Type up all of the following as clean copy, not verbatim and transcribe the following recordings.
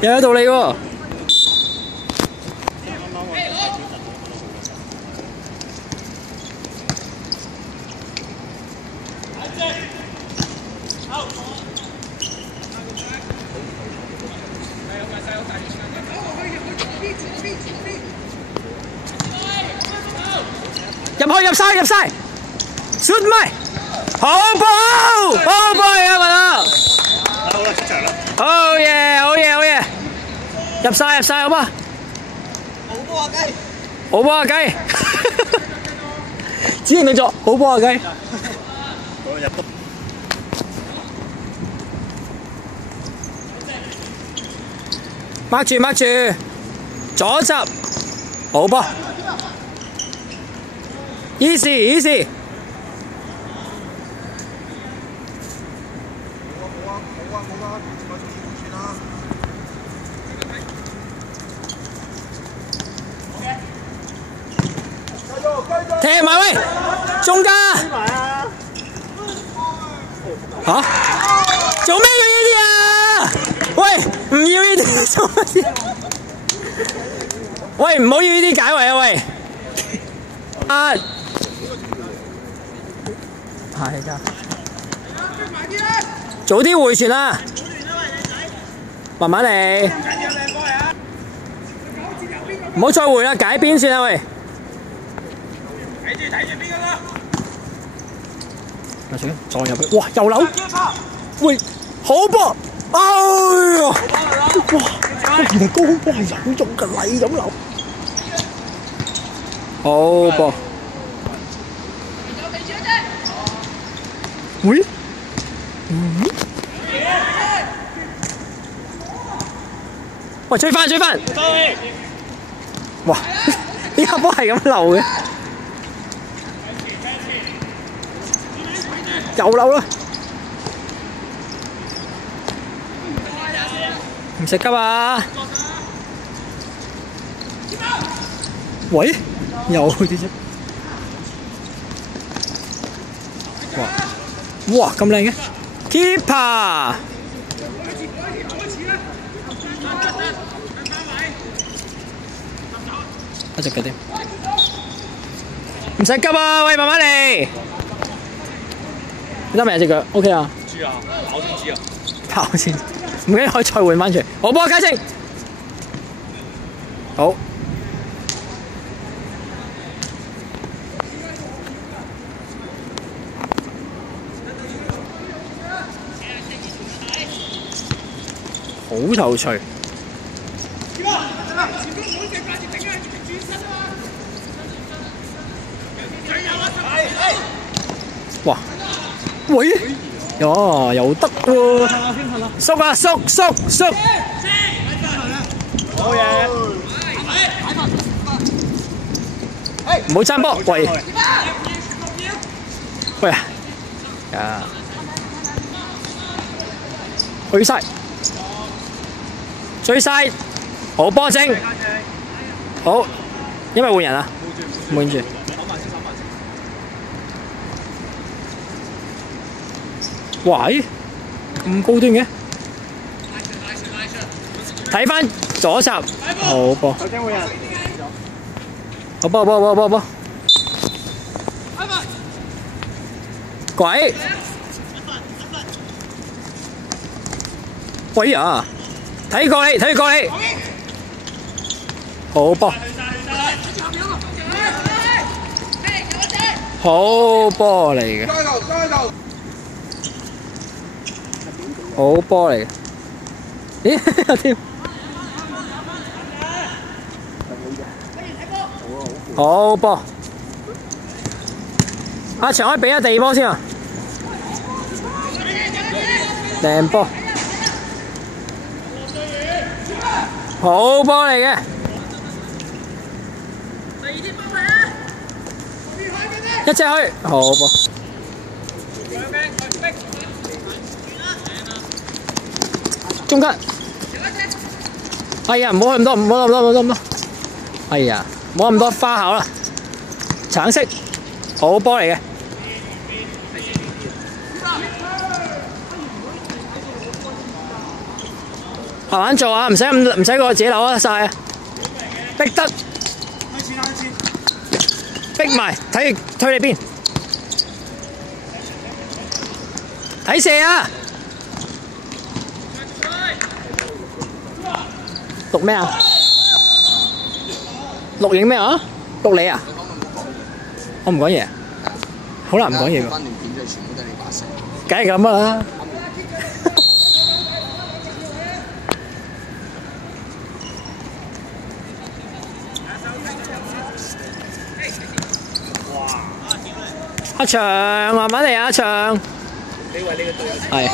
又有道理喎。入晒 ，shoot 咪，好波，好波嚟啊，文樂！好啦，出場啦！好嘢，入晒好嘛？好波啊雞！好波啊雞！指定動作，好波啊雞！抹住，左側，好波。Easy。踢埋喂，中間。嚇？做咩要呢啲啊？喂，唔要呢啲，做乜嘢？喂，唔好要呢啲解圍啊喂！係㗎，早啲回傳啊！慢慢嚟，唔好再回啦，解邊算啦喂！睇住邊個啦！咪先，再入去，哇！右扭，喂，好波！哎呀，哇！原來高空波係有用㗎，嚟咁扭，好波！喂，喂，追翻！哇，呢下波係咁流嘅，又流啦，唔食㗎嘛？喂，又去啲啫，哇，咁靚嘅 keeper， 一直嘅添，唔使急啊，喂，慢慢嚟，得未啊隻腳 ？OK 啊？知啊，跑先，唔緊要，可以再換翻出嚟。好波嘉靖，好。好頭槌，哇！喂，又得喎，縮啊縮！好嘢！唔好爭波，喂啊！去晒。追晒，好波精，好，因為換人啊，換住，喂，咁高端嘅，睇翻左閘，好波，好波，鬼，喂啊！睇過你，好波，好波嚟嘅，好波嚟嘅，咦有添，好波，阿長可以俾下地波先啊，靚波。好波嚟嘅，一隻去，好波，中間，哎呀，唔好去咁多，唔好咁多，哎呀，唔好咁多花巧啦，橙色，好波嚟嘅，慢慢做啊，唔使個自己扭啊晒啊，逼得，逼埋，睇推你邊，睇射啊！錄咩啊？錄影咩啊？錄你啊？我唔講嘢，好難唔講嘢㗎。梗係咁啦。阿祥，慢慢嚟啊，阿祥。你為你嘅隊友。係。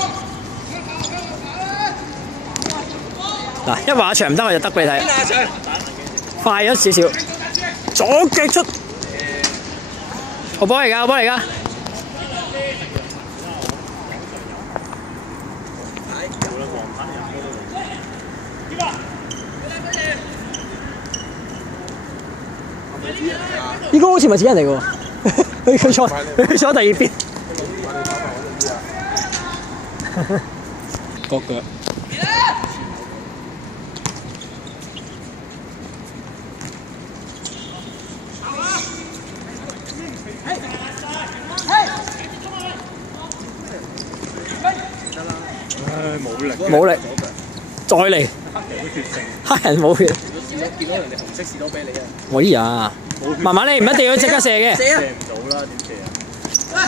嗱，一話阿祥唔得，我就得俾你睇。快咗少少，左腳出。我幫你㗎，我幫你㗎。呢個好似唔係自己人嚟嘅喎。佢坐第二邊，個腳。冇力，再嚟。黑人冇血。見到人哋紅色士多啤梨啊！我呀，慢慢嚟，唔一定要即刻射嘅。射唔到啦，點射啊？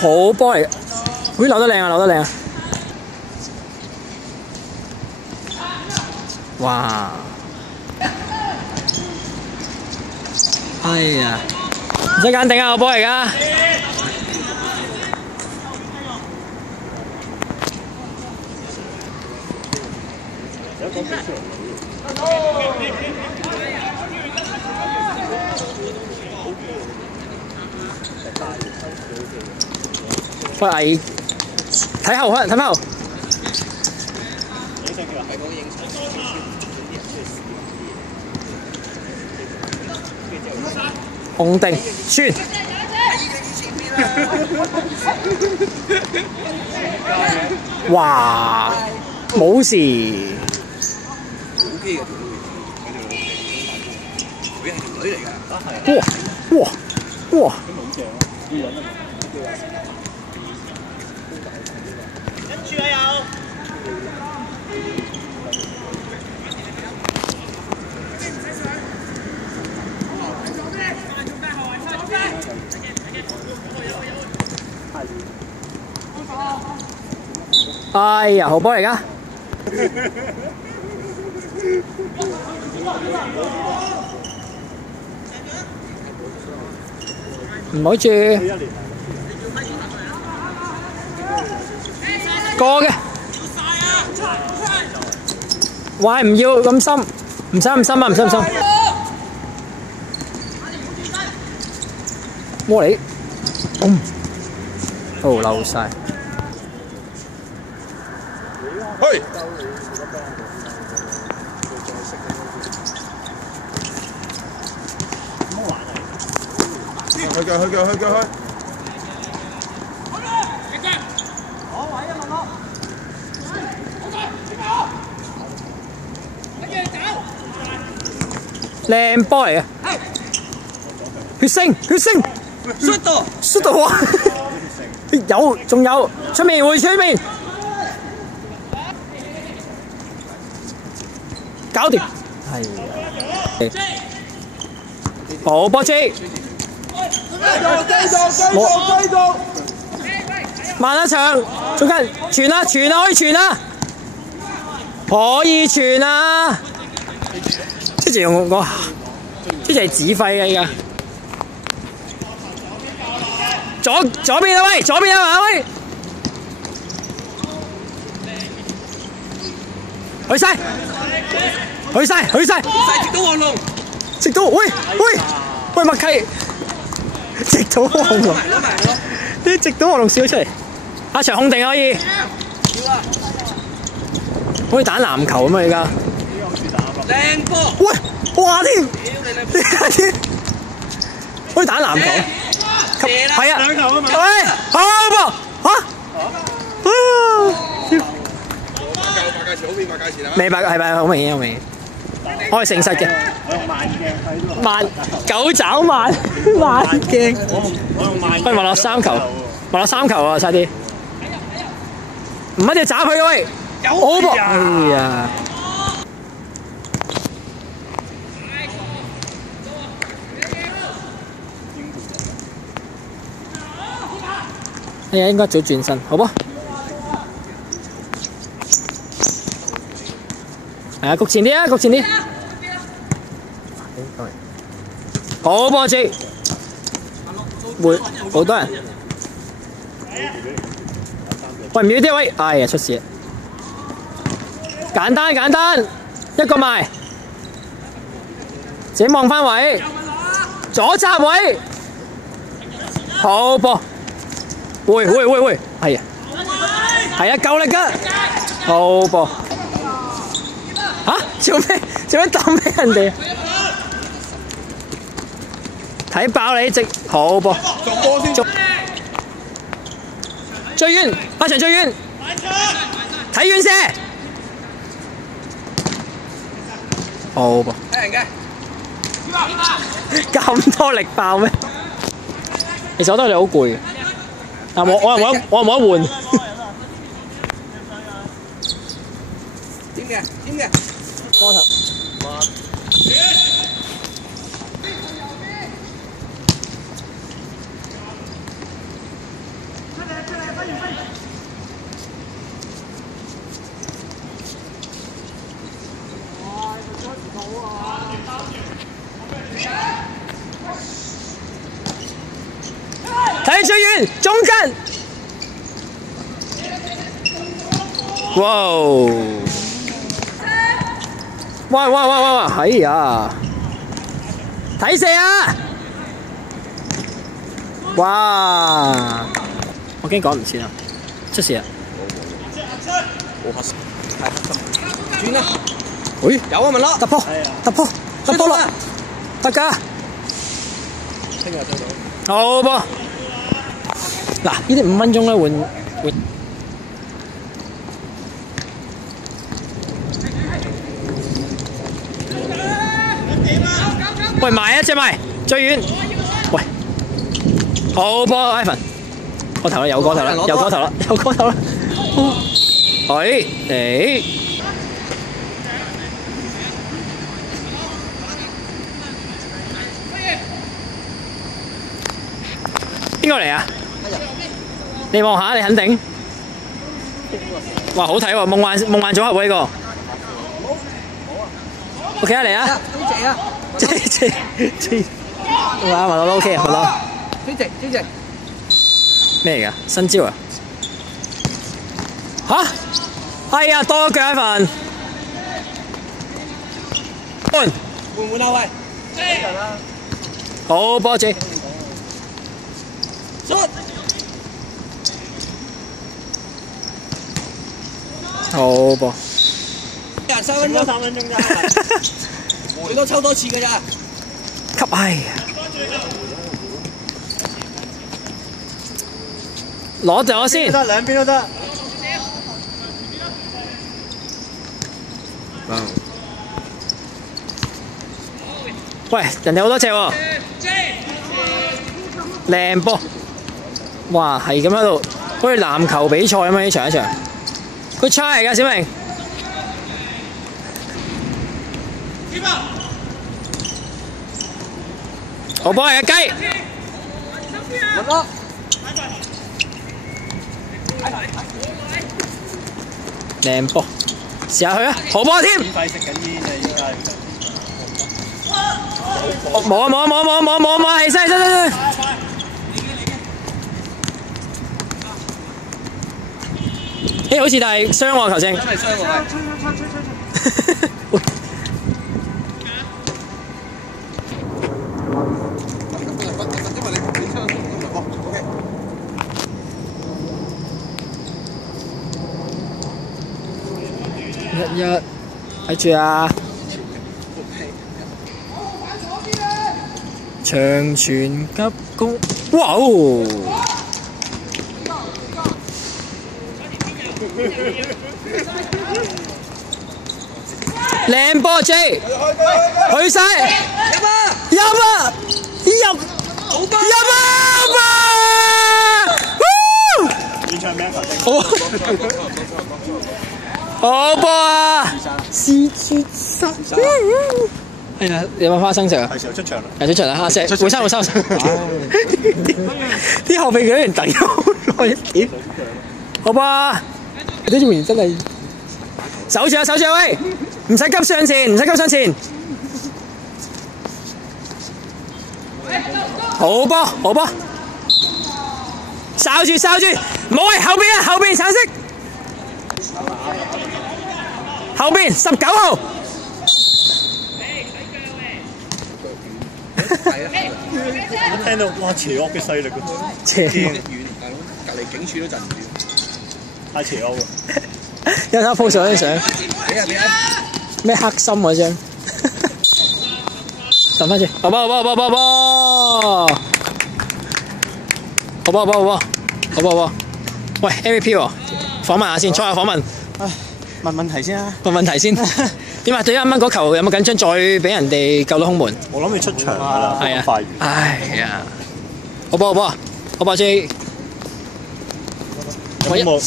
好波嚟，會扭得靚啊，扭得靚啊！哇！哎呀，唔使揀頂啊，個波嚟㗎。喂，睇後看，睇後。紅定穿。哇！冇事。哇！哇！跟住啊有。哎呀，好波嚟㗎！唔好住，過嘅。喂，唔要咁深，唔使咁深啊，唔使咁深。摸你，哦，漏晒。去。去腳，去腳，去腳，去。靚波嚟嘅，血腥，血腥，摔到啊！有，仲有，出面會出面，搞掂，係啊，好波車，慢一場，中間傳啊，傳啊，可以傳啊，可以傳啊！即係用我，即係指揮嘅依家。左邊啊喂，左邊啊喂，去晒，去晒，去晒，直到黃龍，直到喂默契，直到黃龍，啲直到黃龍笑出嚟，阿長控定可以，可以打籃球咁啊而家。靚波！喂，哇添，可以打籃球，係啊，兩球啊嘛，喂，好波，嚇，價錢，好明白價錢啊！明白係咪？好明顯，好明顯。我係誠實嘅。我用慢鏡睇慢狗爪慢鏡。我用慢鏡。喂，落3球，落3球啊！差啲。唔一定要斬佢喂。好噃！哎呀！哎呀，應該早轉身，好噃。係啊，焗前啲啊，焗前啲。好波 J， 會好多人。喂，唔要啲位，哎呀出事！簡單簡單，一個埋，自己望翻位，左閘位，好波。喂，係啊，係啊，夠力㗎，好波。嚇？做咩抌俾人哋？睇爆你直好波，撞波先。最遠，阿翔最遠，睇遠射，好波。睇人嘅。咁多力爆咩？其實我覺得你好攰嘅，但我又冇得換。點嘅？波頭。睇最遠，中間。哇！喂！哎呀！睇射啊！哇！我驚趕唔切啊！出事啊！轉啦！喂，有啊，咪咯！突破落，得㗎！聽日收到。好噃！嗱，呢啲5分鐘咧換。喂，埋一隻埋，最遠。喂，好波 ，Ivan， 過頭啦，又過頭啦，又過頭啦，又過頭啦。哎，誒，邊個嚟啊？你望下，你肯定？哇，好睇喎，夢幻組合喎呢個。OK 啊，嚟啊！謝，哇，文樂都 OK 啊，文樂。主席。咩嚟㗎？新招啊？吓？哎呀，多腳一份。換啊喂！好波子。好波。3分鐘咋？最多抽多次㗎咋？吸哎呀！攞咗先。得兩邊都得。喂，人哋好多隻喎。靚波！哇，係咁喺度，好似籃球比賽咁樣呢場一場。佢 try 嚟㗎，小明。好波嚟嘅雞，靚波，試下去啊！好波添，冇，起身，好似但係傷喎頭先。真係傷喎。1-1，睇住啊！長傳急攻，哇哦！靚波 J， 去晒，入啊！完場名好波啊！是絕殺。哎呀，有冇花生食啊？係時候出場啦！係出場啦！下隻回收。啲後備嗰啲人等好耐，屌！好波！呢啲員真係守住啊！喂，唔使急上前，好波！哨住，唔好喂後邊橙色，後邊19號。我聽到哇邪惡嘅勢力喎，邪惡隔離警署都陣唔住，太邪惡喎！有冇 po 上張相？咩黑心嗰張？揼翻住，好波！喂 MVP 喎，訪問下先，賽後訪問。問問題先啊！點啊？對啱啱嗰球有冇緊張？再俾人哋救到空門？我諗佢出場㗎啦，咁快完。哎呀！好波 J。有冇